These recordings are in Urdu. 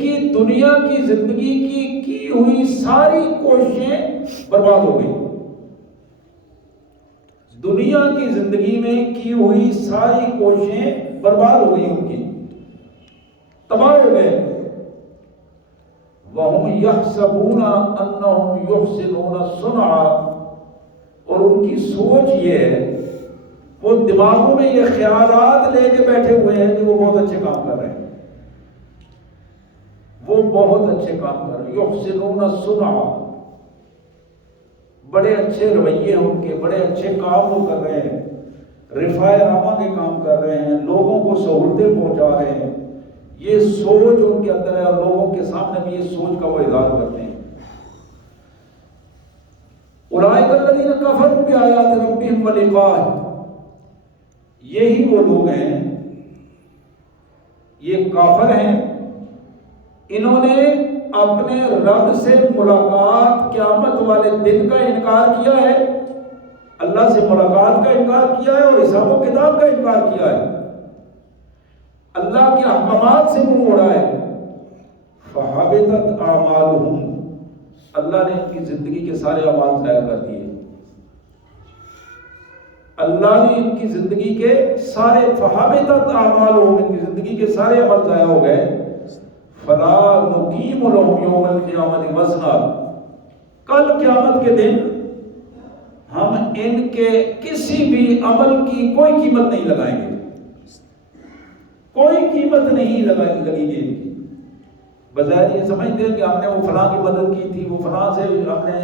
کی دنیا کی زندگی کی ہوئی ساری کوششیں برباد ہو گئی. دنیا کی زندگی میں کی ہوئی ساری کوششیں برباد ہو گئی، ان کی تباہ ہو گئے. وَهُمْ يَحْسَبُونَ أَنَّهُمْ يُحْسِنُونَ صُنْعًا، اور ان کی سوچ یہ ہے، وہ دماغوں میں یہ خیالات لے کے بیٹھے ہوئے ہیں کہ وہ بہت اچھے کام کر رہے ہیں، وہ بہت اچھے کام کر رہے ہیں. يُحْسِنُونَ صُنْعًا، بڑے اچھے رویے ہیں ان کے، بڑے اچھے کام وہ کر رہے ہیں، رفاع عامہ کے کام کر رہے ہیں، لوگوں کو سہولتیں پہنچا رہے ہیں. یہ سوچ ان کے اندر ہے، اور لوگوں کے سامنے بھی یہ سوچ کا وہ اظہار کرتے ہیں. اولئک الذین کفروا بآیات ربہم ولقائہ، یہی وہ لوگ ہیں، یہ کافر ہیں، انہوں نے اپنے رب سے ملاقات قیامت والے دن کا انکار کیا ہے، اللہ سے ملاقات کا انکار کیا ہے، اور حساب و کتاب کا انکار کیا ہے، اللہ کے احکامات سے منہ موڑا ہے. فحبطت اعمالهم، اللہ نے ان کی زندگی کے سارے اعمال ضائع کر دیے. اللہ نے ان کی زندگی کے سارے فحبطت اعمالهم، ان کی زندگی کے سارے عمل ضائع ہو گئے. فلا نقیم لهم یوم القیامت وزنا، کل قیامت کے دن ہم ان کے کسی بھی عمل کی کوئی قیمت نہیں لگائیں گے، کوئی قیمت نہیں لگی گی ان کی. بظاہر یہ سمجھتے ہیں کہ ہم نے وہ فلاں کی مدد کی تھی، وہ فلاں سے ہم نے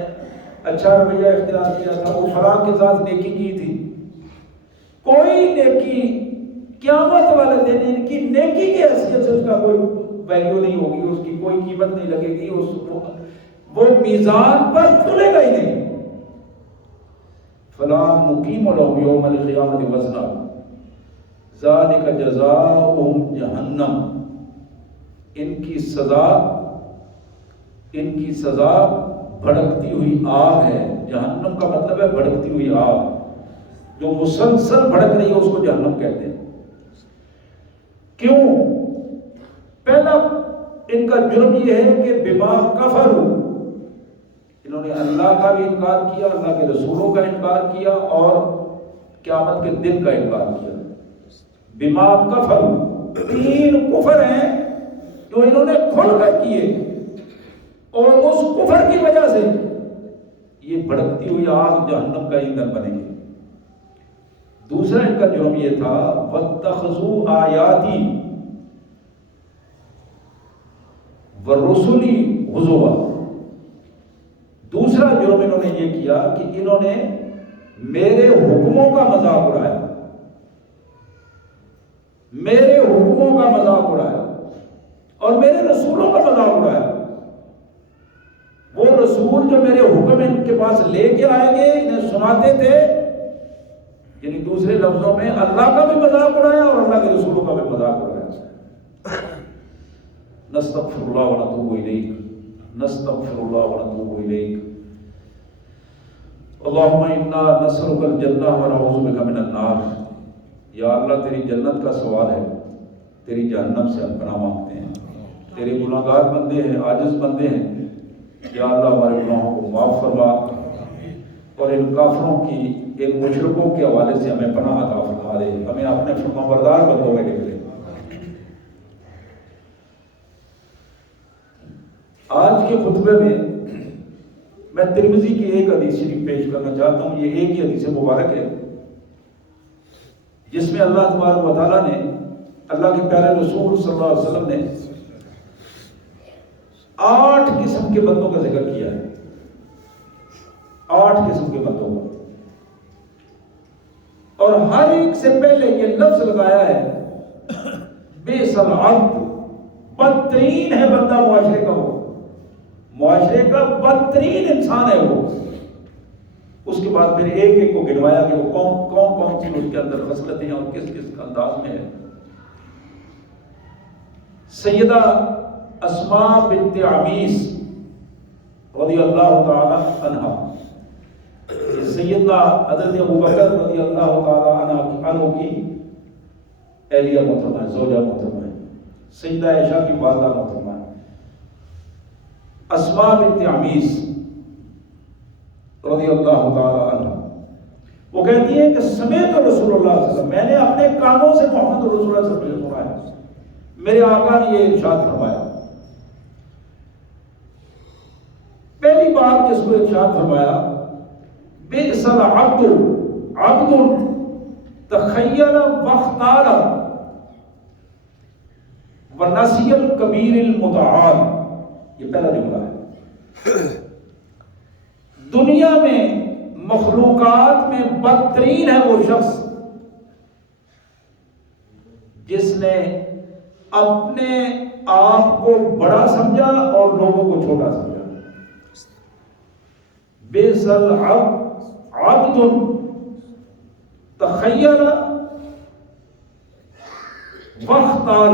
اچھا رویہ اختیار کیا تھا، وہ فلاں کے ساتھ نیکی کی تھی. کوئی نیکی قیامت والے دن ان کی نیکی کی حیثیت سے اس کا کوئی ویلیو نہیں ہوگی، اس کی کوئی قیمت نہیں لگے گی، وہ میزان پر تلے گا ہی نہیں. فلا نقیم لهم یوم القیامت وزنا ذالک جزاؤہم جہنم، ان کی سزا بھڑکتی ہوئی آگ ہے. جہنم کا مطلب ہے بھڑکتی ہوئی آگ، جو مسلسل بھڑک رہی ہے اس کو جہنم کہتے ہیں. کیوں؟ پہلا ان کا جرم یہ ہے کہ بما کفروا، انہوں نے اللہ کا بھی انکار کیا، اللہ کے رسولوں کا انکار کیا، اور قیامت کے دن کا انکار کیا. بما کفروا، تین کفر ہیں جو انہوں نے کھل کر کیے، اور اس کفر کی وجہ سے یہ بھڑکتی ہوئی آگ جہنم کا ایندھن بنے گی. دوسرا ان کا جرم یہ تھا وَاتَّخَذُوا آیَاتِی وَرُسُلِی ہُزُوًا، دوسرا جرم انہوں نے یہ کیا کہ انہوں نے میرے حکموں کا مذاق اڑایا، میرے حکموں کا مذاق اڑایا اور میرے رسولوں کا مذاق اڑایا. وہ رسول جو میرے حکم ان کے پاس لے کے آئیں گے، انہیں سناتے تھے، یعنی دوسرے لفظوں میں اللہ کا بھی مذاق اڑایا اور اللہ کے رسولوں کا بھی مذاق اڑایا. نستغفر اللہ ونتوب الیک، نستغفر اللہ ونتوب الیک. اللہم انا نسألک الجنہ ونعوذ بک من النار. یا اللہ تیری جنت کا سوال ہے، تیری جہنم سے ہم پناہ مانگتے ہیں. تیرے گناہگار بندے ہیں، عاجز بندے ہیں. یا اللہ ہمارے گناہوں کو معاف فرما، اور ان کافروں کی، ان مشرکوں کے حوالے سے ہمیں پناہ عطا فرما دے، ہمیں اپنے فرمانبردار بندوں میں نکلے. آج کے خطبے میں ترمذی کی ایک حدیث شریف پیش کرنا چاہتا ہوں. یہ ایک ہی حدیث مبارک ہے جس میں اللہ تبارک و تعالیٰ نے، اللہ کے پیارے رسول صلی اللہ علیہ وسلم نے 8 قسم کے بندوں کا ذکر کیا ہے. 8 قسم کے بندوں کا، اور ہر ایک سے پہلے یہ لفظ لگایا ہے بئس العبد، بدترین ہے بندہ معاشرے کا، وہ معاشرے کا بدترین انسان ہے وہ. اس کے بعد پھر ایک ایک کو گنوایا کہ وہ کون سی اس کے اندر خصلتیں ہیں اور کس کس انداز میں ہے. سیدہ اسماء بنت عمیس رضی اللہ تعالی عنہا، سیدنا حضرت ابوبکر رضی اللہ تعالی عنہ کی اہلیہ محترمہ، زوجہ محترمہ، سیدہ عائشہ کی والدہ محترمہ. اسماء بنت عمیس رضی اللہ تعالی عنہ، وہ کہتی ہے کہ سمیت رسول اللہ صلی اللہ علیہ وسلم، میں نے اپنے کانوں سے محمد رسول اللہ صلی اللہ علیہ وسلم سنا ہے، میرے آقا نے یہ ارشاد فرمایا. پہلی بات جس کو ارشاد فرمایا، بئس العبد عبد تخیل واختار ونسی الکبیر المتعال. یہ پہلا جملہ ہے. دنیا میں مخلوقات میں بدترین ہے وہ شخص جس نے اپنے آپ کو بڑا سمجھا اور لوگوں کو چھوٹا سمجھا. بئس العبد تخیل واختار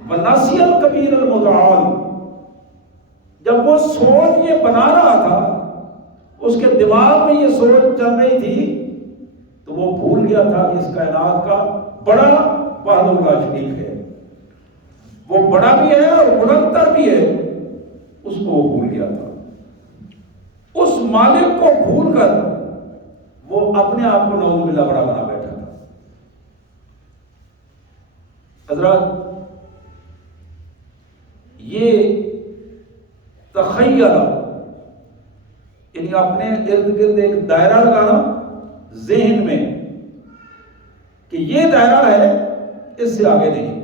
ونسی الکبیر المتعال. جب وہ سوچ یہ بنا رہا تھا، اس کے دماغ میں یہ سوچ چل رہی تھی، تو وہ بھول گیا تھا کہ اس کائنات کا بڑا وحدہ لا شریک ہے، وہ بڑا بھی ہے اور بلندتر بھی ہے، اس کو وہ بھول گیا تھا. اس مالک کو بھول کر وہ اپنے آپ کو نعوذ باللہ بڑا بنا بیٹھا تھا. حضرات، یہ تخیل یعنی اپنے ارد گرد ایک دائرہ لگانا ذہن میں کہ یہ دائرہ ہے، اس سے آگے نہیں.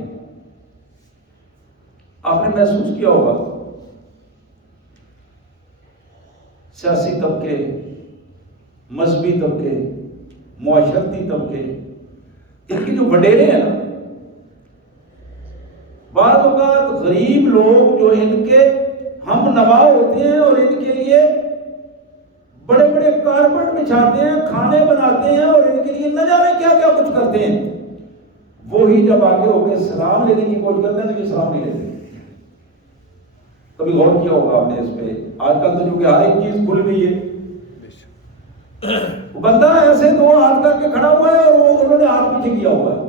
آپ نے محسوس کیا ہوگا سیاسی طبقے، مذہبی طبقے، معاشرتی طبقے، ان کی جو وڈیرے ہیں نا، بعض اوقات غریب لوگ جو ان کے ہم نوا ہوتے ہیں اور ان کے لیے بڑے بڑے کارپٹ بچھاتے ہیں، کھانے بناتے ہیں اور ان کے لیے نہ جانے کیا کیا کچھ کرتے ہیں، وہی جب آگے ہو کے سلام لینے کی کوشش کرتے ہیں تو یہ سلام نہیں لیتے. کبھی غور کیا ہوگا آپ نے اس پہ؟ آج کل تو جو کہ ہر ایک چیز کھل گئی ہے. بندہ ایسے دو ہاتھ کر کے کھڑا ہوا ہے اور وہ انہوں نے ہاتھ پیچھے کیا ہوا ہے.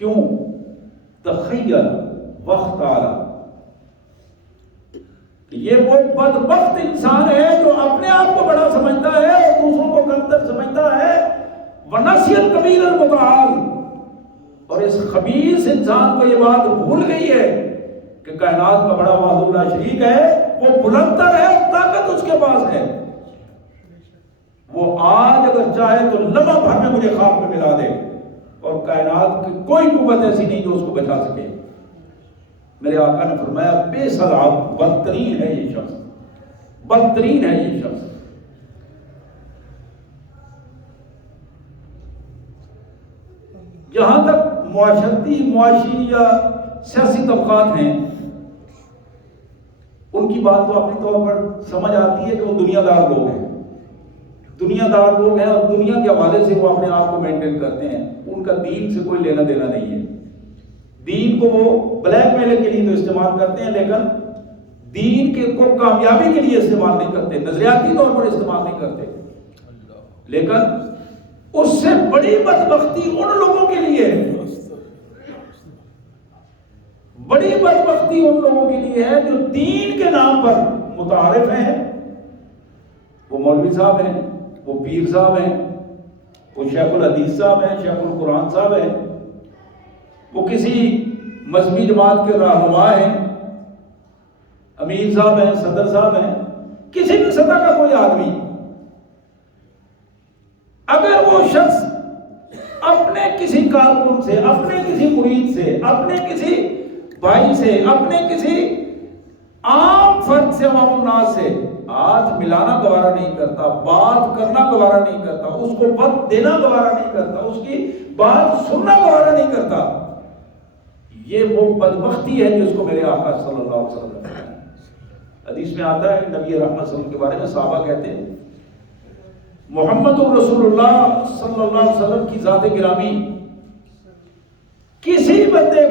کیوں؟ تخیل واختار. یہ وہ بدبخت انسان ہے جو اپنے آپ کو بڑا سمجھتا ہے اور دوسروں کو کمتر سمجھتا ہے. ونسی الکبیر المتعال. اور اس خبیث انسان کو یہ بات بھول گئی ہے کہ کائنات کا بڑا وحدہ لا شریک ہے، وہ بلندتر ہے اور طاقت اس کے پاس ہے. وہ آج اگر چاہے تو لمحہ بھر میں مجھے خواب میں ملا دے اور کائنات کی کوئی قوت ایسی نہیں جو اس کو بچا سکے. میرے آقا نے فرمایا بئس العبد، بدترین ہے یہ شخص، بدترین ہے یہ شخص. جہاں تک معاشی یا سیاسی طبقات ہیں، ان کی بات تو اپنی طور پر سمجھ آتی ہے کہ وہ دنیا دار لوگ ہیں، دنیا دار لوگ ہیں اور دنیا کے حوالے سے وہ اپنے آپ کو مینٹین کرتے ہیں. ان کا دین سے کوئی لینا دینا نہیں ہے. دین کو وہ بلیک میل کے لیے تو استعمال کرتے ہیں، لیکن دین کے کو کامیابی کے لیے استعمال نہیں کرتے، نظریاتی طور پر استعمال نہیں کرتے. لیکن اس سے بڑی بدبختی ان لوگوں کے لیے ہے، بڑی بدبختی ان لوگوں کے لیے ہے جو دین کے نام پر متعارف ہیں. وہ مولوی صاحب ہیں، وہ پیر صاحب ہیں، وہ شیخ الحدیث صاحب ہیں، شیخ القرآن صاحب ہیں، وہ کسی مذہبی جماعت کے رہنما ہیں، امیر صاحب ہیں، صدر صاحب ہیں، کسی بھی سطح کا کوئی آدمی. اگر وہ شخص اپنے کسی کارکن سے، اپنے کسی مرید سے، اپنے کسی بھائی سے، اپنے کسی عام فرد سے، عوام الناس سے ہاتھ ملانا گوارا نہیں کرتا، بات کرنا گوارا نہیں کرتا، اس کو وقت دینا گوارا نہیں کرتا، اس کی بات سننا گوارا نہیں کرتا، یہ وہ بدبختی ہے جس کو میرے آقا صلی اللہ علیہ وسلم نے فرمایا. حدیث میں آتا ہے نبی رحمت صلی اللہ علیہ وسلم کے بارے میں صحابہ کہتے ہیں محمد الرسول اللہ صلی اللہ علیہ وسلم کی ذات گرامی کسی بندے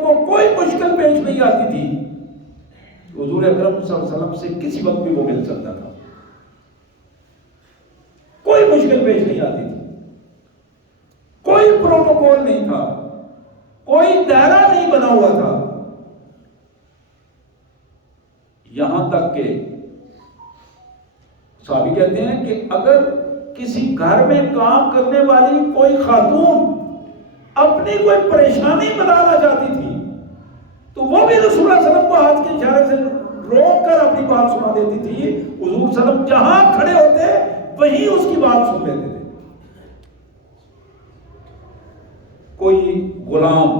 کو کوئی مشکل پیش نہیں آتی تھی، حضور اکرم صلی اللہ علیہ وسلم سے کسی وقت بھی وہ مل سکتا تھا، کوئی مشکل پیش نہیں آتی تھی، کوئی پروٹوکول نہیں تھا. کوئی دائرہ نہیں بنا ہوا تھا، یہاں تک کہ صحابی کہتے ہیں کہ اگر کسی گھر میں کام کرنے والی کوئی خاتون اپنی کوئی پریشانی بتانا چاہتی تھی تو وہ بھی رسول اللہ صلی اللہ علیہ وسلم کو ہاتھ کے اشارے سے روک کر اپنی بات سنا دیتی تھی۔ حضور صلی اللہ علیہ وسلم جہاں کھڑے ہوتے وہیں اس کی بات سن لیتے تھے۔ کوئی غلام،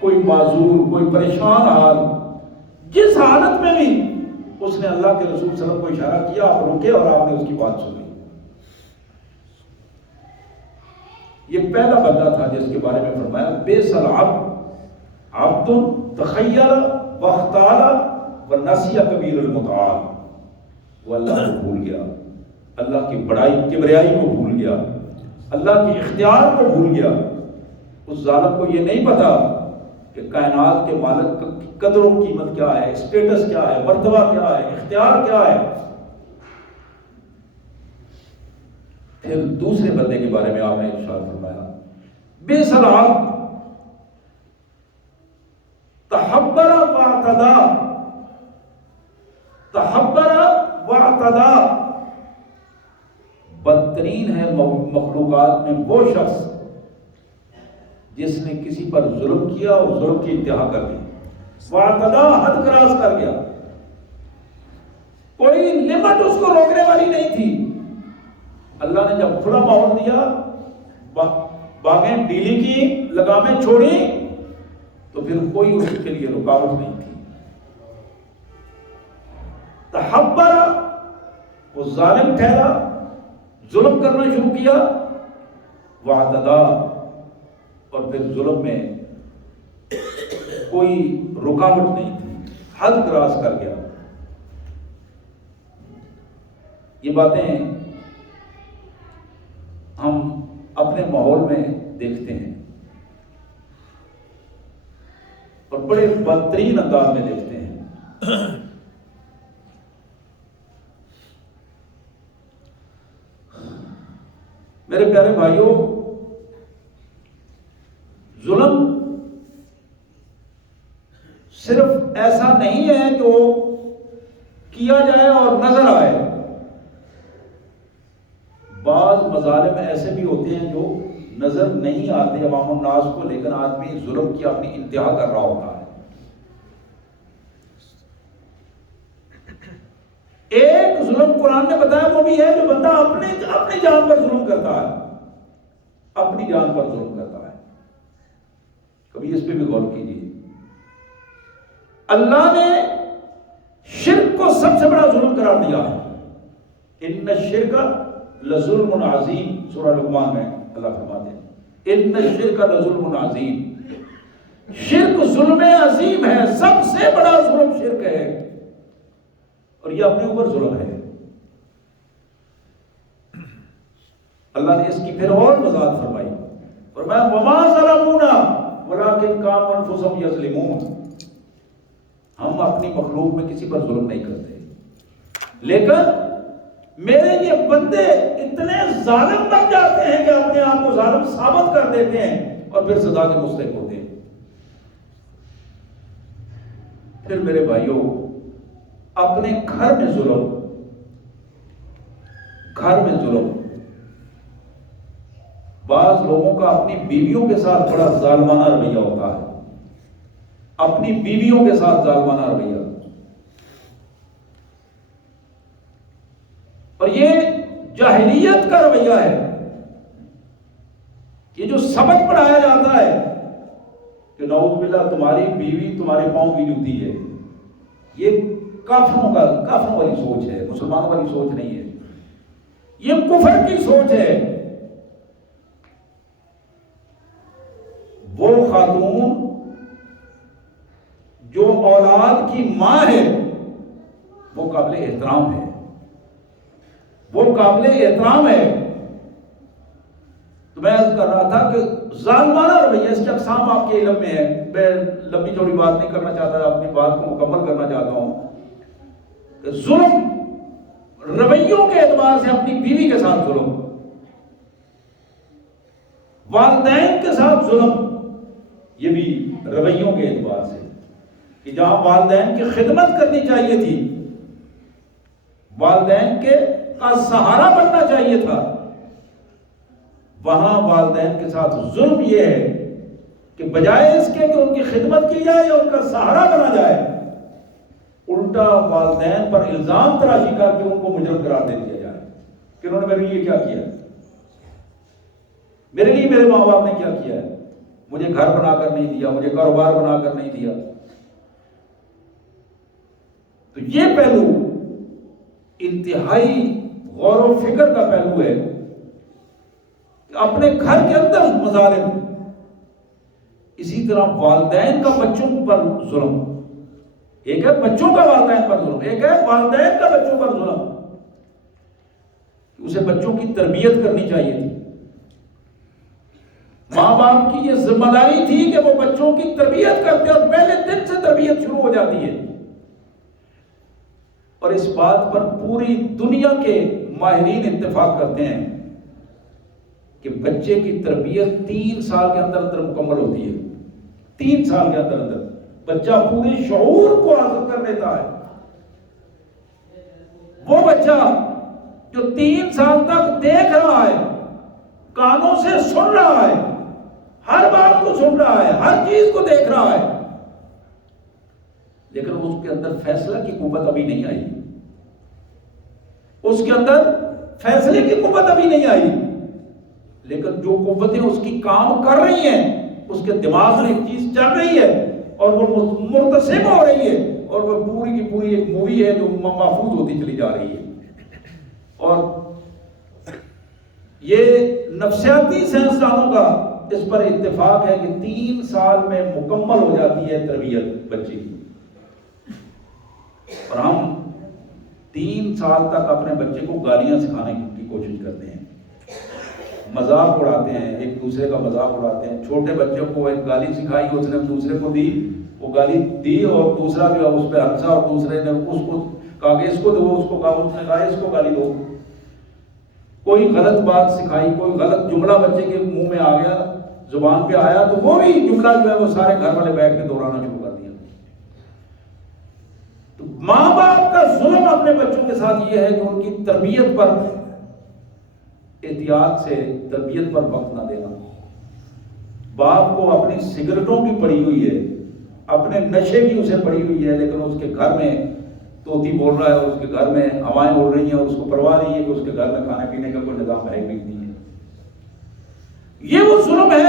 کوئی معذور، کوئی پریشان حال، جس حالت میں بھی اس نے اللہ کے رسول صلی اللہ علیہ وسلم کو اشارہ کیا، آپ رکے اور آپ نے اس کی بات سنی۔ یہ پہلا بندہ تھا جس کے بارے میں فرمایا بئس العبد عبد تخیر واختار ونسی کبیر المتعال۔ وہ اللہ کو بھول گیا، اللہ کی بڑائی کبریائی کو بھول گیا، اللہ کے اختیار کو بھول گیا۔ اس ظالم کو یہ نہیں پتا کہ کائنات کے مالک کی قدر و قیمت کیا ہے، اسٹیٹس کیا ہے، مرتبہ کیا ہے، اختیار کیا ہے۔ پھر دوسرے بندے کے بارے میں آپ نے ارشاد فرمایا بئس العبد تحبر واعتدا، تحبر واعتدا، بدترین ہے مخلوقات میں وہ شخص جس نے کسی پر ظلم کیا اور ظلم کی انتہا کر دی، واعتدا، حد کراس کر گیا، کوئی لمٹ اس کو روکنے والی نہیں تھی۔ اللہ نے جب کھلا ماحول دیا، باغیں ڈیلی کی، لگامیں چھوڑی، تو پھر کوئی اس کے لیے رکاوٹ نہیں تھی۔ تحبر، وہ ظالم ٹھہرا، ظلم کرنا شروع کیا، واعتدا، اور پھر ظلم میں کوئی رکاوٹ نہیں تھی، حد کراس کر گیا۔ یہ باتیں ہم اپنے ماحول میں دیکھتے ہیں اور بڑے بدترین انداز میں دیکھتے ہیں۔ میرے پیارے بھائیوں، ظلم صرف ایسا نہیں ہے جو کیا جائے اور نظر آئے، بعض مظالم ایسے بھی ہوتے ہیں جو نظر نہیں آتے عوام الناس کو، لیکن آدمی ظلم کی اپنی انتہا کر رہا ہوتا ہے۔ ایک ظلم قرآن نے بتایا وہ بھی ہے جو بندہ اپنی جان پر ظلم کرتا ہے، اپنی جان پر ظلم کرتا ہے۔ کبھی اس پہ بھی غور کیجیے۔ اللہ نے شرک کو سب سے بڑا ظلم قرار دیا ہے۔ ان الشرک لظلم عظیم، سورہ لقمان میں اللہ فرماتے ہیں ان الشرک لظلم عظیم، شرک ظلم عظیم ہے، سب سے بڑا ظلم شرک ہے، اور یہ اپنے اوپر ظلم ہے۔ اللہ نے اس کی پھر اور وضاحت فرمائی، فرمایا وما ظلمونا ولکن كانوا انفسهم یظلمون۔ ہم اپنی مخلوق میں کسی پر ظلم نہیں کرتے، لیکن میرے یہ بندے اتنے ظالم بن جاتے ہیں کہ اپنے آپ کو ظالم ثابت کر دیتے ہیں اور پھر سزا کے مستحق ہوتے ہیں۔ پھر میرے بھائیوں، اپنے گھر میں ظلم، گھر میں ظلم، بعض لوگوں کا اپنی بیویوں کے ساتھ بڑا ظالمانہ رویہ ہوتا ہے، اپنی بیویوں کے ساتھ ظالمانہ رویہ، اور یہ جاہلیت کا رویہ ہے۔ یہ جو سبق پڑھایا جاتا ہے کہ نعوذ باللہ تمہاری بیوی تمہارے پاؤں کی جوتی ہے، یہ کافروں والی سوچ ہے، مسلمانوں والی سوچ نہیں ہے، یہ کفر کی سوچ ہے۔ وہ خاتون جو اولاد کی ماں ہے وہ قابل احترام ہے، وہ قابل احترام ہے۔ تو میں عرض کر رہا تھا کہ ظالمانہ رویہ، اس کے اقسام آپ کے علم میں ہے، میں لمبی چوڑی بات نہیں کرنا چاہتا، اپنی بات کو مکمل کرنا چاہتا ہوں کہ ظلم رویوں کے اعتبار سے اپنی بیوی کے ساتھ ظلم، والدین کے ساتھ ظلم، یہ بھی رویوں کے اعتبار سے کہ جہاں والدین کی خدمت کرنی چاہیے تھی، والدین کے کا سہارا بننا چاہیے تھا، وہاں والدین کے ساتھ ظلم یہ ہے کہ بجائے اس کے کہ ان کی خدمت کی جائے یا ان کا سہارا بنا جائے، الٹا والدین پر الزام تراشی کر کے ان کو مجرم قرار دے دیا جائے کہ انہوں نے میرے لیے کیا کیا ہے، میرے لیے میرے ماں باپ نے کیا کیا ہے، مجھے گھر بنا کر نہیں دیا، مجھے کاروبار بنا کر نہیں دیا۔ تو یہ پہلو انتہائی غور و فکر کا پہلو ہے کہ اپنے گھر کے اندر مظالم، اسی طرح والدین کا بچوں پر ظلم، ایک ہے بچوں کا والدین پر ظلم، ایک ہے والدین کا بچوں پر ظلم۔ اسے بچوں کی تربیت کرنی چاہیے تھی، ماں باپ کی یہ ذمہ داری تھی کہ وہ بچوں کی تربیت کرتے، اور پہلے دن سے تربیت شروع ہو جاتی ہے، اور اس بات پر پوری دنیا کے ماہرین اتفاق کرتے ہیں کہ بچے کی تربیت 3 سال کے اندر اندر مکمل ہوتی ہے۔ 3 سال کے اندر اندر بچہ پورے شعور کو حاصل کر لیتا ہے۔ وہ بچہ جو 3 سال تک دیکھ رہا ہے، کانوں سے سن رہا ہے، ہر بات کو سن رہا ہے، ہر چیز کو دیکھ رہا ہے، لیکن اس کے اندر فیصلہ کی قوت ابھی نہیں آئی، اس کے اندر فیصلے کی قوت ابھی نہیں آئی، لیکن جو قوتیں اس کی کام کر رہی ہیں، اس کے دماغ میں ایک چیز چل رہی ہے اور وہ مرتسم ہو رہی ہے، اور وہ پوری کی پوری ایک مووی ہے جو محفوظ ہوتی چلی جا رہی ہے۔ اور یہ نفسیاتی سائنسدانوں کا اس پر اتفاق ہے کہ 3 سال میں مکمل ہو جاتی ہے تربیت بچے کی، اور ہم 3 سال تک اپنے بچے کو گالیاں سکھانے کی کوشش کرتے ہیں، مذاق اڑاتے ہیں، ایک دوسرے کا مذاق اڑاتے ہیں۔ چھوٹے بچے کو ایک گالی سکھائی، اس نے دوسرے کو دی، وہ گالی دی، اور دوسرا جو ہے اس پہ ہنسا، اور دوسرے نے اس کو کہا کہ اس کو دو، اس کو کہا، اس نے کہا اس کو گالی دو۔ کوئی غلط بات سکھائی، کوئی غلط جملہ بچے کے منہ میں آ گیا، زبان پہ آیا، تو وہ بھی جملہ جو ہے وہ سارے گھر والے بیٹھ کے دہرانا شروع کر دیا۔ تو ماں باپ کا ظلم اپنے بچوں کے ساتھ یہ ہے کہ ان کی تربیت پر احتیاط سے، تربیت پر وقت نہ دینا۔ باپ کو اپنی سگریٹوں کی پڑی ہوئی ہے، اپنے نشے کی اسے پڑی ہوئی ہے، لیکن اس کے گھر میں طوطی بول رہا ہے، اس کے گھر میں ہوائیں اڑ رہی ہیں، اور اس کو پرواہ نہیں ہے کہ اس کے گھر میں کھانے پینے کا کوئی نظام ہے بھی نہیں ہے۔ یہ وہ ظلم ہے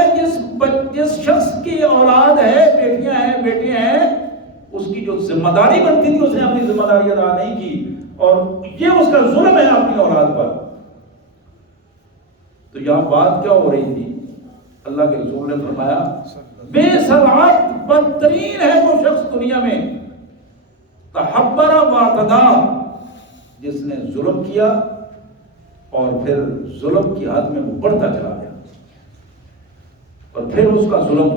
جس شخص کی اولاد ہے، بیٹیاں ہیں، بیٹے ہیں، اس کی جو ذمہ داری بنتی تھی اس نے اپنی ذمہ داری ادا نہیں کی، اور یہ اس کا ظلم ہے اپنی اولاد پر۔ تو یہاں بات کیا ہو رہی تھی؟ اللہ کے رسول نے فرمایا بے صلاحت بدترین ہے وہ شخص دنیا میں تحبر واعتدا، جس نے ظلم کیا اور پھر ظلم کی حد میں وہ بڑھتا چلا گیا، اور پھر اس کا ظلم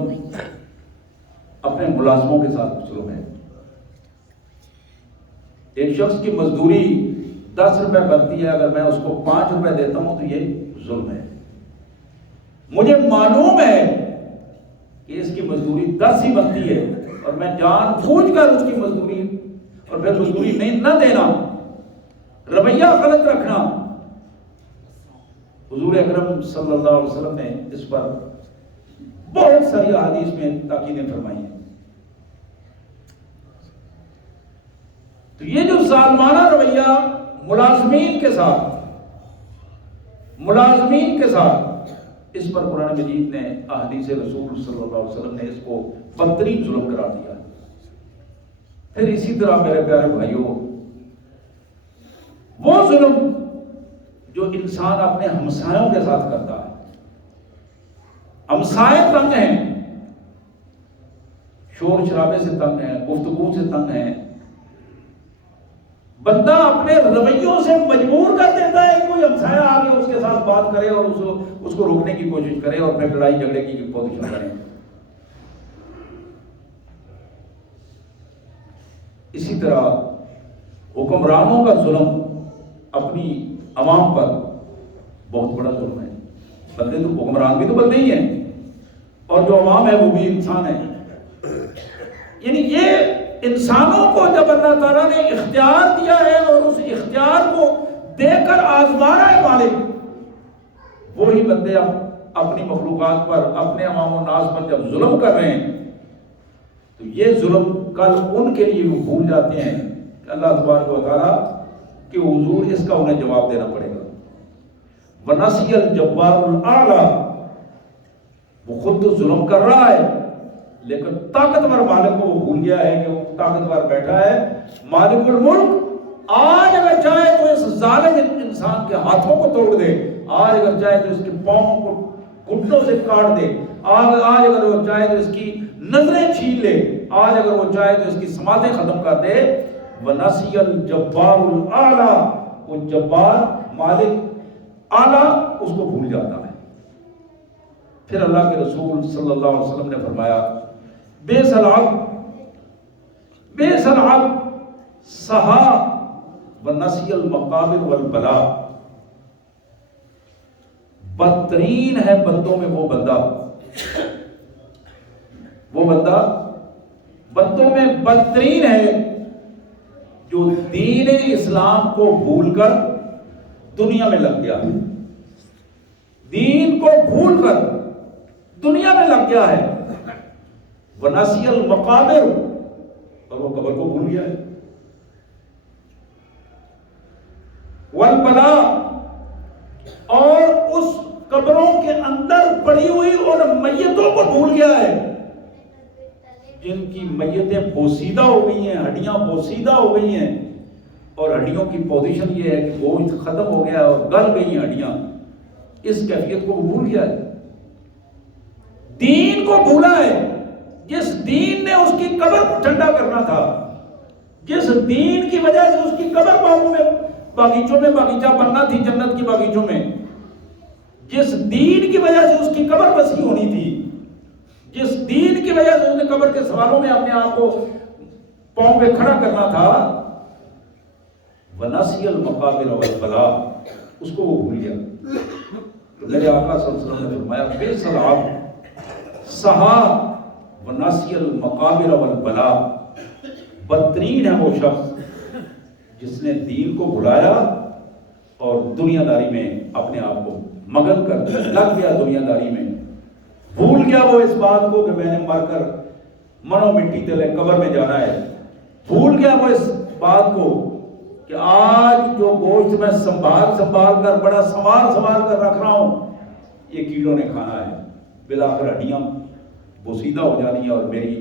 اپنے ملازموں کے ساتھ ظلم ہے۔ ایک شخص کی مزدوری 10 روپے بنتی ہے، اگر میں اس کو 5 روپے دیتا ہوں تو یہ ظلم ہے۔ مجھے معلوم ہے کہ اس کی مزدوری 10 ہی بنتی ہے، اور میں جان بوجھ کر اس کی مزدوری اور پھر مزدوری نہیں نہ دینا، رویہ غلط رکھنا، حضور اکرم صلی اللہ علیہ وسلم نے اس پر بہت ساری احادیث میں تاکیدیں فرمائی ہیں۔ تو یہ جو ظالمانہ رویہ ملازمین کے ساتھ اس پر قرآن مجید نے، احادیث رسول صلی اللہ علیہ وسلم نے اس کو بدترین ظلم قرار دیا۔ پھر اسی طرح میرے پیارے بھائیوں، وہ ظلم جو انسان اپنے ہمسایوں کے ساتھ کرتا ہے، ہمسائے تنگ ہیں، شور شرابے سے تنگ ہیں، گفتگو سے تنگ ہیں، بندہ اپنے رویوں سے مجبور کر دیتا ہے کہ کوئی ہمسایہ آگے اس کے ساتھ بات کرے اور اس کو روکنے کی کوشش کرے، اور پھر لڑائی جھگڑے کی پوزیشن کرے۔ اسی طرح حکمرانوں کا ظلم اپنی عوام پر بہت بڑا ظلم ہے۔ بندے تو حکمران بھی تو بندے ہی ہیں، اور جو عوام ہے وہ بھی انسان ہے. یعنی یہ انسانوں کو جب اللہ تعالیٰ نے اختیار دیا ہے اور اس اختیار کو دے کر آزما رہا ہے مالک, وہی بندے اب اپنی مخلوقات پر, اپنے عوام و ناس پر جب ظلم کر رہے ہیں تو یہ ظلم کل ان کے لیے وہ بھول جاتے ہیں کہ اللہ تبارک و تعالیٰ کہ حضور اس کا انہیں جواب دینا پڑے گا. وَنَسِيَ الْجَبَّارُ الْأَعْلَى, وہ خود تو ظلم کر رہا ہے لیکن طاقتور مالک کو وہ بھول گیا ہے کہ وہ طاقتور بیٹھا ہے مالک الملک. آج اگر چاہے تو اس ظالم انسان کے ہاتھوں کو توڑ دے, آج اگر چاہے تو اس کے پاؤں کو گھٹنوں سے کاٹ دے, آج اگر وہ چاہے تو اس کی نظریں چھین لے, آج اگر وہ چاہے تو اس کی سماعتیں ختم کر دے. وَنَسِيَ الْجَبَّارُ الْأَعْلَى, وہ جبار مالک اعلیٰ اس کو بھول جاتا ہے. پھر اللہ کے رسول صلی اللہ علیہ وسلم نے فرمایا بئس العبد سہا ونسی المقابر والبلاء, بدترین ہے بندوں میں وہ بندہ بندوں میں بدترین ہے جو دین اسلام کو بھول کر دنیا میں لگ گیا ہے. دین کو بھول کر دنیا میں لگ گیا ہے. ونسی المقابر, اور وہ قبر کو بھول گیا ہے. والبلاء, اور اس قبروں کے اندر پڑی ہوئی اور میتوں کو بھول گیا ہے جن کی میتیں بوسیدہ ہو گئی ہیں, ہڈیاں بوسیدہ ہو گئی ہیں, اور ہڈیوں کی پوزیشن یہ ہے کہ گوشت ختم ہو گیا اور گل گئی ہیں ہڈیاں. اس کیفیت کو وہ بھول گیا ہے. دین کو بھولا ہے, جس دین نے اس کی قبر کو ٹھنڈا کرنا تھا, جس دین کی وجہ سے اس کی قبر باغوں میں باغیچوں میں باغیچہ بننا تھی, جنت کی باغیچوں میں, جس دین کی وجہ سے اس کی قبر وسیع ہونی تھی, جس دین کی وجہ سے اس نے قبر کے سوالوں میں اپنے آپ کو پاؤں پہ کھڑا کرنا تھا, وَنَسِيَ الْمَقَابِرَ وَالْبَلَاء, اس کو وہ بھول گیا. تو میرے آقا صلی اللہ علیہ وسلم نے فرمایا بئس العبد سہا وَنَسِيَ الْمَقَابِرَ وَالْبَلَاء, بدترین ہے وہ شخص جس نے دین کو بھلایا اور دنیا داری میں اپنے آپ کو مگن کر دیا, لگ گیا دنیا داری میں, بھول گیا وہ اس بات کو کہ میں نے مر کر منو مٹی تلے قبر میں جانا ہے. بھول گیا وہ اس بات کو کہ آج جو گوشت میں سنبھال کر بڑا سنوار کر رکھ رہا ہوں یہ کیڑوں نے کھانا ہے, بالآخر ہڈیاں بوسیدہ ہو جانی ہے. اور میری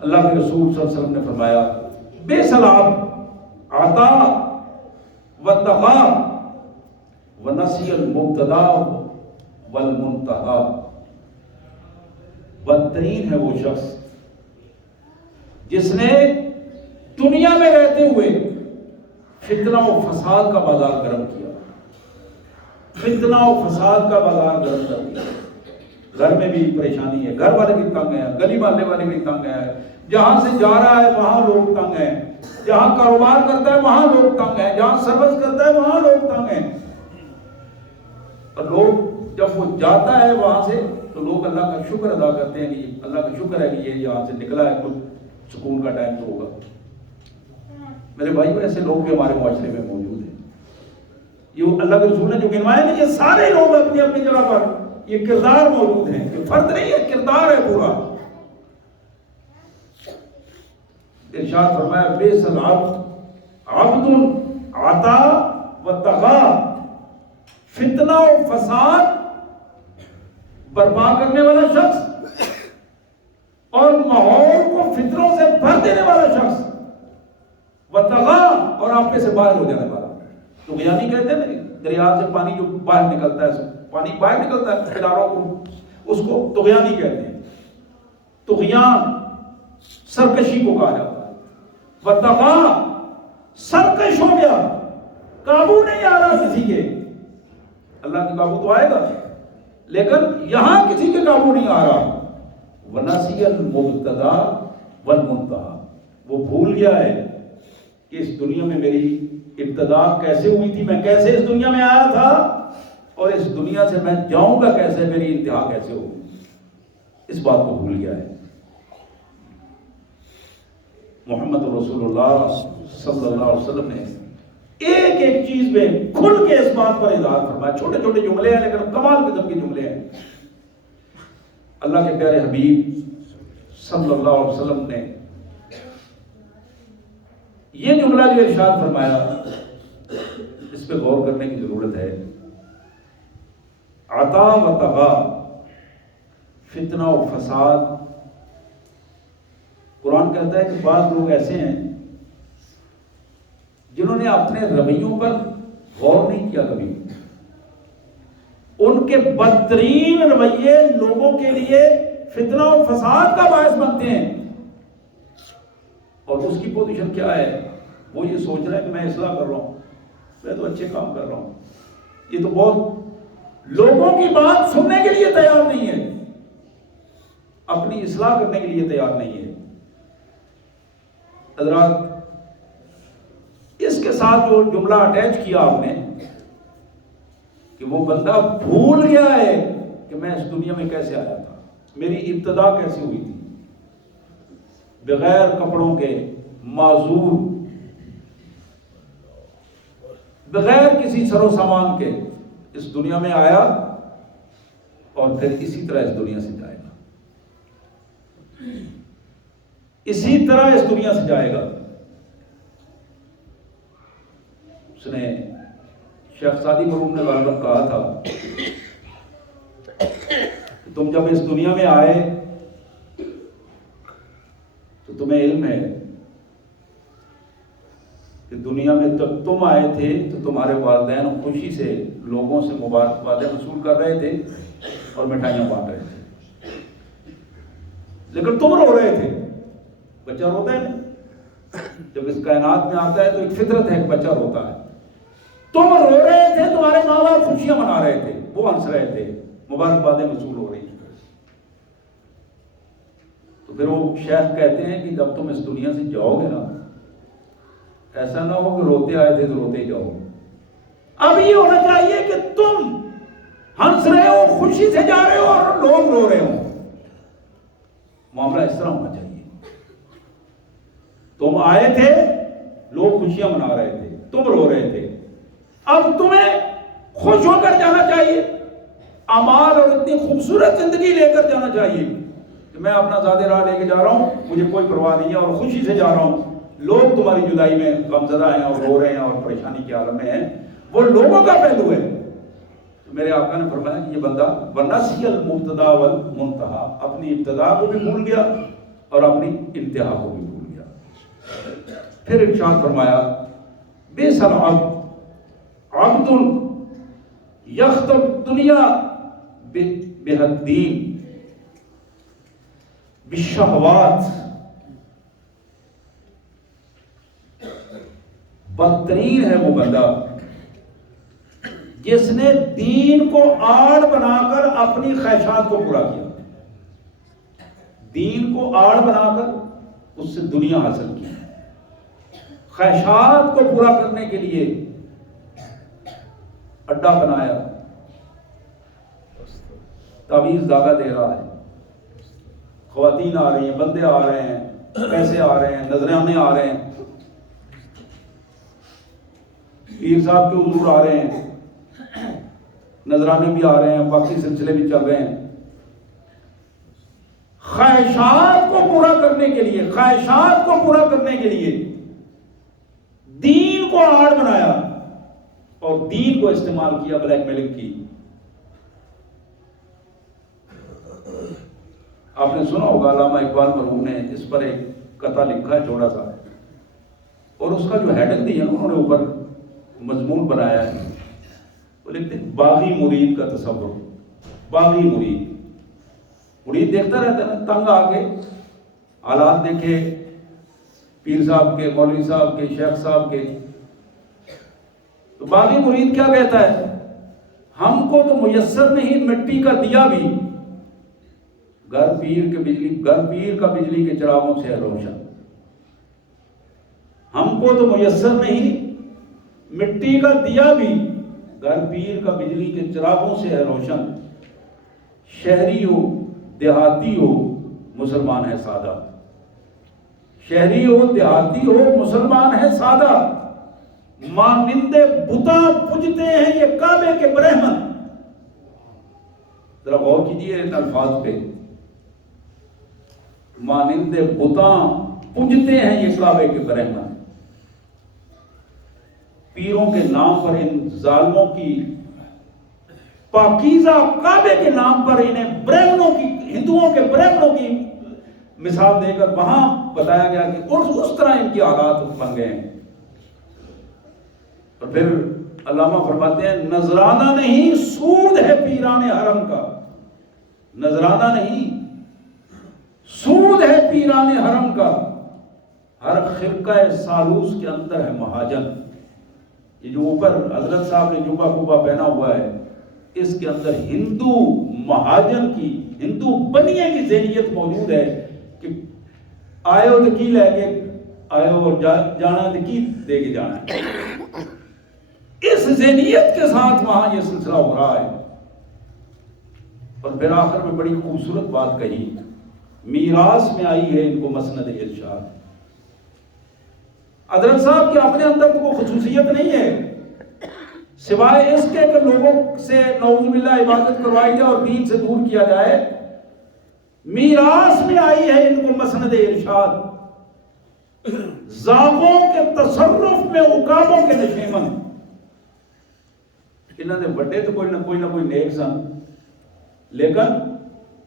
اللہ کے رسول صلی اللہ علیہ وسلم نے فرمایا بئس العبد عطا واتقا ونسی المبتدا والمنتہا, بدترین ہے وہ شخص جس نے دنیا میں رہتے ہوئے فتنہ و فساد کا بازار گرم کیا, فتنہ و فساد کا بازار گرم کر دیا. گھر میں بھی پریشانی ہے, گھر والے بھی تنگ ہیں, گلی محلے والے بھی تنگ ہیں, جہاں سے جا رہا ہے وہاں لوگ تنگ ہیں, جہاں کاروبار کرتا ہے وہاں لوگ تنگ ہیں, جہاں سروس کرتا ہے وہاں لوگ تنگ ہیں. اور لوگ جب وہ جاتا ہے وہاں سے تو لوگ اللہ کا شکر ادا کرتے ہیں کہ اللہ کا شکر ہے کہ یہ یہاں سے نکلا ہے, کچھ سکون کا ٹائم تو ہوگا. میرے بھائیو ایسے لوگ بھی ہمارے معاشرے میں موجود ہیں. یہ اللہ کے رسول نے جو گنوائے نا, یہ سارے لوگ اپنی اپنی جگہ پر یہ کردار موجود ہیں, یہ فرد نہیں ہے, کردار ہے پورا. ارشاد فرمایا بئس العبد عبد عطا واتقا, فتنہ و فساد برپا کرنے والا شخص اور ماحول کو فتنوں سے بھر دینے والا شخص, واتقا, اور آپے سے باہر ہو جانے والا. تو غیانی کہتے ہیں نا, دریا سے پانی جو باہر نکلتا ہے, پانی باہر نکلتا ہے کناروں کو, اس کو طغیانی کہتے ہیں. طغیان سرکشی کو کہا جاتا ہے. واتقا, سرکش ہو گیا, قابو نہیں آ رہا کسی کے. اللہ کے قابو تو آئے گا لیکن یہاں کسی کے قابو نہیں آ رہا. ونسی المبتدا والمنتہا, وہ بھول گیا ہے کہ اس دنیا میں میری ابتدا کیسے ہوئی تھی, میں کیسے اس دنیا میں آیا تھا, اور اس دنیا سے میں جاؤں گا کیسے، میری انتہا کیسے ہوگی، اس بات کو بھول گیا ہے۔ محمد رسول اللہ صلی اللہ علیہ وسلم نے ایک ایک چیز میں کھل کے اس بات پر اظہار فرمایا۔ چھوٹے چھوٹے جملے ہیں لیکن کمال قسم کے جملے ہیں۔ اللہ کے پیارے حبیب صلی اللہ علیہ وسلم نے یہ جملہ جو ارشاد فرمایا، اس پہ غور کرنے کی ضرورت ہے۔ عطا و طغا، فتنہ و فساد۔ قرآن کہتا ہے کہ بعض لوگ ایسے ہیں جنہوں نے اپنے رویوں پر غور نہیں کیا کبھی، ان کے بدترین رویے لوگوں کے لیے فتنہ و فساد کا باعث بنتے ہیں، اور اس کی پوزیشن کیا ہے؟ وہ یہ سوچ رہا ہے کہ میں اصلاح کر رہا ہوں، میں تو اچھے کام کر رہا ہوں۔ یہ تو بہت لوگوں کی بات سننے کے لیے تیار نہیں ہے، اپنی اصلاح کرنے کے لیے تیار نہیں ہے۔ حضرات، اس کے ساتھ جو جملہ اٹیچ کیا آپ نے کہ وہ بندہ بھول گیا ہے کہ میں اس دنیا میں کیسے آیا تھا، میری ابتدا کیسے ہوئی تھی، بغیر کپڑوں کے، معذور، بغیر کسی سر و سامان کے اس دنیا میں آیا، اور پھر اسی طرح اس دنیا سے جائے گا، اسی طرح اس دنیا سے جائے گا۔ اس نے شیخ سعدی مرحوم نے بار بار کہا تھا کہ تم جب اس دنیا میں آئے تو تمہیں علم ہے کہ دنیا میں جب تم آئے تھے تو تمہارے والدین خوشی سے لوگوں سے مبارکبادیں وصول کر رہے تھے اور مٹھائیاں بانٹ رہے تھے، لیکن تم رو رہے تھے۔ بچہ روتا ہے نا، جب اس کائنات میں آتا ہے تو ایک فطرت ہے کہ بچہ روتا ہے۔ تم رو رہے تھے، تمہارے ماں باپ خوشیاں منا رہے تھے، وہ ہنس رہے تھے، مبارکبادیں وصول ہو رہی تھیں۔ تو پھر وہ شیخ کہتے ہیں کہ جب تم اس دنیا سے جاؤ گے نا، ایسا نہ ہو کہ روتے آئے تھے تو روتے ہی جاؤ۔ اب یہ ہونا چاہیے کہ تم ہنس رہے ہو، خوشی سے جا رہے ہو، اور لوگ رو رہے ہو۔ معاملہ اس طرح ہونا چاہیے۔ تم آئے تھے، لوگ خوشیاں منا رہے تھے، تم رو رہے تھے، اب تمہیں خوش ہو کر جانا چاہیے، اعمال اور اتنی خوبصورت زندگی لے کر جانا چاہیے کہ میں اپنا زیادہ راہ لے کے جا رہا ہوں، مجھے کوئی پرواہ نہیں ہے اور خوشی سے جا رہا ہوں۔ لوگ تمہاری جدائی میں غمزدہ ہیں اور رو رہے ہیں اور پریشانی کے عالم میں ہیں، وہ لوگوں کا پہلو ہے۔ میرے آقا نے فرمایا کہ یہ بندہ وَنَسِيَ الْمُبْتَدَا وَالْمُنْتَہَا، اپنی ابتدا کو بھی بھول گیا اور اپنی انتہا کو بھی بھول گیا۔ پھر ارشاد فرمایا بِئْسَ الْعَبْدُ عَبْدٌ يَخْطَبُ الدُّنْيَا بِالدِّينِ بالشہوات، بدترین ہے وہ بندہ جس نے دین کو آڑ بنا کر اپنی خواہشات کو پورا کیا، دین کو آڑ بنا کر اس سے دنیا حاصل کی، خواہشات کو پورا کرنے کے لیے اڈا بنایا، تعویذ داغا دے رہا ہے، خواتین آ رہی ہیں، بندے آ رہے ہیں، پیسے آ رہے ہیں، نذرانے آ رہے ہیں، پیر صاحب کے حضور آ رہے ہیں، نذرانے بھی آ رہے ہیں، باقی سلسلے بھی چل رہے ہیں۔ خواہشات کو پورا کرنے کے لیے، خواہشات کو پورا کرنے کے لیے دین کو آڑ بنایا اور دین کو استعمال کیا بلیک میلنگ کی۔ آپ نے سنا ہوگا علامہ اقبال مرحوم نے اس پر ایک قطعہ لکھا ہے چھوٹا سا، اور اس کا جو ہیڈنگ دیا انہوں نے اوپر مضمون بنایا ہے، وہ لکھتے ہیں باغی مرید کا تصور۔ باغی مرید دیکھتا رہتا ہے نا، تنگ آ کے حالات دیکھے پیر صاحب کے، مولوی صاحب کے، شیخ صاحب کے، تو باغی مرید کیا کہتا ہے؟ ہم کو تو میسر نہیں مٹی کا دیا بھی، گھر پیر کا بجلی کے چراغوں سے ہے روشن۔ ہم کو تو میسر نہیں مٹی کا دیا بھی، گھر پیر کا بجلی کے چراغوں سے ہے روشن، شہری ہو دیہاتی ہو مسلمان ہے سادہ، شہری ہو دیہاتی ہو مسلمان ہے سادہ، مانند بتا پوجتے ہیں یہ کعبے کے برہمن۔ ذرا غور کیجیے ان الفاظ پہ، مانند بتا پوجتے ہیں یہ کعبے کے برہمن۔ پیروں کے نام پر ان ظالموں کی، پاکیزہ کعبے کے نام پر انہیں برہمنوں کی، ہندوؤں کے برہمنوں کی مثال دے کر وہاں بتایا گیا کہ اس طرح ان کی حالات بن گئے ہیں۔ اور پھر علامہ فرماتے ہیں نذرانہ نہیں سود ہے پیران حرم کا، نذرانہ نہیں سود ہے پیران حرم کا، ہر خرقہ سالوس کے اندر ہے مہاجن۔ یہ جو اوپر حضرت صاحب نے جبہ کوبہ پہنا ہوا ہے، اس کے اندر ہندو مہاجن کی، ہندو بنیے کی ذہنیت موجود ہے کہ آئے ہو تو کی لے کے آئے ہو اور جانا تو کی دے کے جانا ہے۔ اس ذہنیت کے ساتھ وہاں یہ سلسلہ ہو رہا ہے۔ اور پھر آخر میں بڑی خوبصورت بات کہی، میراث میں آئی ہے ان کو مسند ارشاد۔ حضرت صاحب کے اپنے اندر تو کوئی خصوصیت نہیں ہے سوائے اس کے کہ لوگوں سے نعوذ باللہ عبادت کروائی جائے اور دین سے دور کیا جائے، میراث میں آئی ہے ان کو مسند ارشاد۔ زاغوں کے تصرف میں عقابوں کے نشیمن، انہوں نے بڑے تو کوئی نہ کوئی نیک سن، لیکن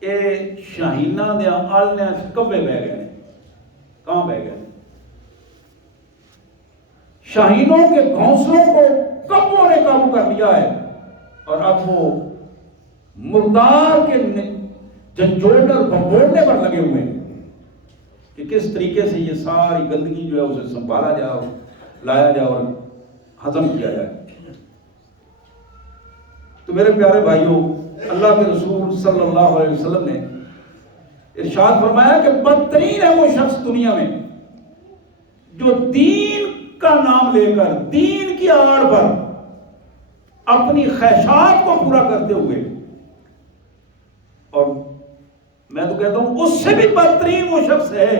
اے شاہینہ دے آلنے کبے بہ گئے، کہاں بہ گئے؟ شاہینوں کے گھونسلوں کو کبوں نے قابو کر لیا ہے، اور اب وہ مردار کے جھنجھوڑنے اور بھگوڑنے پر لگے ہوئے ہیں کہ کس طریقے سے یہ ساری گندگی جو ہے اسے سنبھالا جائے اور لایا جائے اور ہضم کیا جائے۔ تو میرے پیارے بھائیوں، اللہ کے رسول صلی اللہ علیہ وسلم نے ارشاد فرمایا کہ بدترین ہے وہ شخص دنیا میں جو دین کا نام لے کر، دین کی آڑ پر اپنی خواہشات کو پورا کرتے ہوئے، اور میں تو کہتا ہوں اس سے بھی بدترین وہ شخص ہے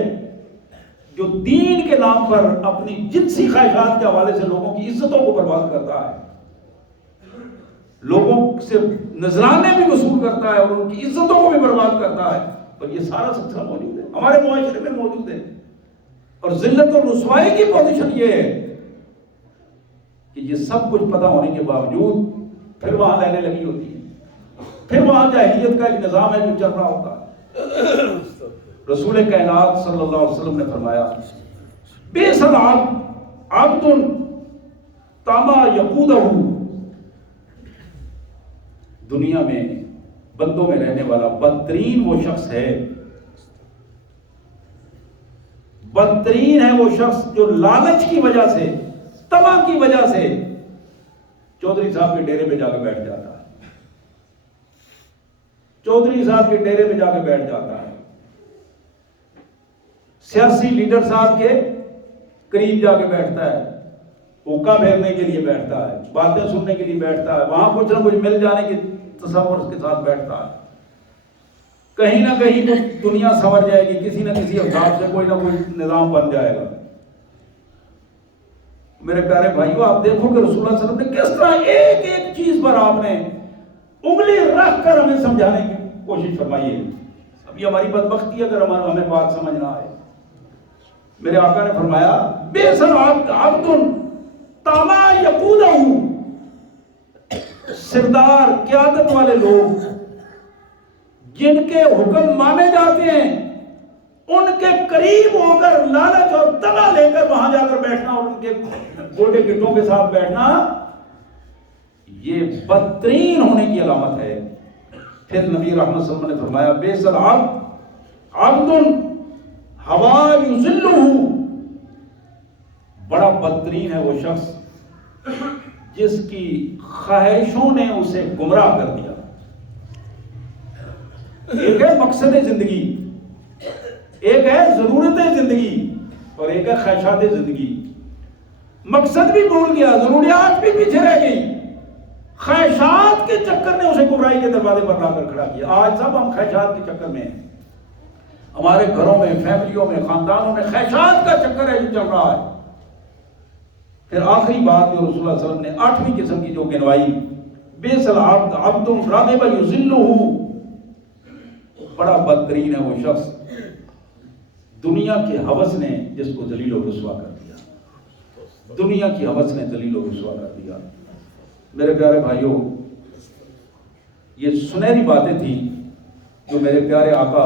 جو دین کے نام پر اپنی جنسی خواہشات کے حوالے سے لوگوں کی عزتوں کو برباد کرتا ہے، لوگوں سے نذرانے بھی وصول کرتا ہے اور ان کی عزتوں کو بھی برباد کرتا ہے۔ اور یہ سارا سلسلہ موجود ہے، ہمارے معاشرے میں موجود ہے۔ اور ذلت اور رسوائی کی پوزیشن یہ ہے کہ یہ سب کچھ پتہ ہونے کے باوجود پھر وہاں لینے لگی ہوتی ہے، پھر وہاں جاہلیت کا ایک نظام ہے جو چل رہا ہوتا ہے۔ رسول کائنات صلی اللہ علیہ وسلم نے فرمایا بئس العبد طامع یقودہ، دنیا میں بندوں میں رہنے والا بدترین وہ شخص ہے، بدترین ہے وہ شخص جو لالچ کی وجہ سے، طمع کی وجہ سے چودھری صاحب کے ڈیرے پہ جا کے بیٹھ جاتا ہے، چودھری صاحب کے ڈیرے پہ جا کے بیٹھ جاتا ہے، سیاسی لیڈر صاحب کے قریب جا کے بیٹھتا ہے، حقہ پھیرنے کے لیے بیٹھتا ہے، باتیں سننے کے لیے بیٹھتا ہے، وہاں کچھ نہ کچھ مل جانے کے تصور اس کے ساتھ بیٹھتا ہے، کہیں نہ کہیں دنیا سنور جائے گی، کسی نہ کسی حساب سے کوئی نہ کوئی نظام بن جائے گا۔ میرے پیارے بھائیو، آپ دیکھو کہ رسول اللہ صلی اللہ علیہ وسلم نے کس طرح ایک ایک چیز پر آپ نے انگلی رکھ کر ہمیں سمجھانے کی کوشش فرمائی ہے۔ اب یہ ہماری بدبختی ہے اگر ہمیں بات سمجھ نہ آئے۔ میرے آقا نے فرمایا بئس العبد طامع یقودہ، سردار قیادت والے لوگ جن کے حکم مانے جاتے ہیں ان کے قریب ہو کر لالچ اور طمع لے کر وہاں جا کر بیٹھنا اور ان کے گوٹے گٹوں کے ساتھ بیٹھنا، یہ بدترین ہونے کی علامت ہے۔ پھر نبی رحمت صلی اللہ علیہ وسلم نے فرمایا بئس العبد عبد ہوا یذلہ، بڑا بدترین ہے وہ شخص جس کی خواہشوں نے اسے گمراہ کر دیا۔ ایک ہے مقصد زندگی، ایک ہے ضرورت زندگی، اور ایک ہے خواہشات زندگی۔ مقصد بھی بھول گیا، ضروریات بھی پیچھے رہ گئی، خواہشات کے چکر نے اسے گمراہی کے دروازے پر لا کر کھڑا کیا. آج سب ہم خواہشات کے چکر میں ہیں. ہمارے گھروں میں، فیملیوں میں، خاندانوں میں خواہشات کا چکر ہے جو چل رہا ہے. پھر آخری بات جو رسول اللہ صلی اللہ علیہ وسلم نے 8ویں قسم کی جو گنوائی، بیس العبد عبد راغب یذلہ، بڑا بدترین ہے وہ شخص دنیا کے ہوس نے جس کو ذلیل و رسوا کر دیا. دنیا کی ہوس نے ذلیل و رسوا کر دیا. میرے پیارے بھائیوں، یہ سنہری باتیں تھیں جو میرے پیارے آقا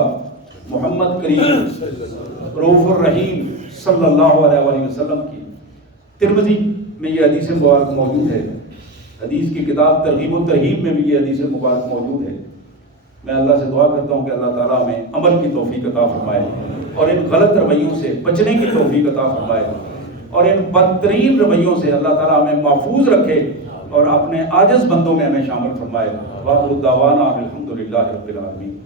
محمد کریم رؤوف الرحیم صلی اللہ علیہ وآلہ وسلم کی. ترمذی میں یہ حدیث مبارک موجود ہے. حدیث کی کتاب ترغیب و ترہیب میں بھی یہ حدیث مبارک موجود ہے. میں اللہ سے دعا کرتا ہوں کہ اللہ تعالیٰ ہمیں عمل کی توفیق عطا فرمائے اور ان غلط رویوں سے بچنے کی توفیق عطا فرمائے اور ان بدترین رویوں سے اللہ تعالیٰ ہمیں محفوظ رکھے اور اپنے عاجز بندوں میں ہمیں شامل فرمائے. وآخر دعوانا الحمدللہ رب العالمین.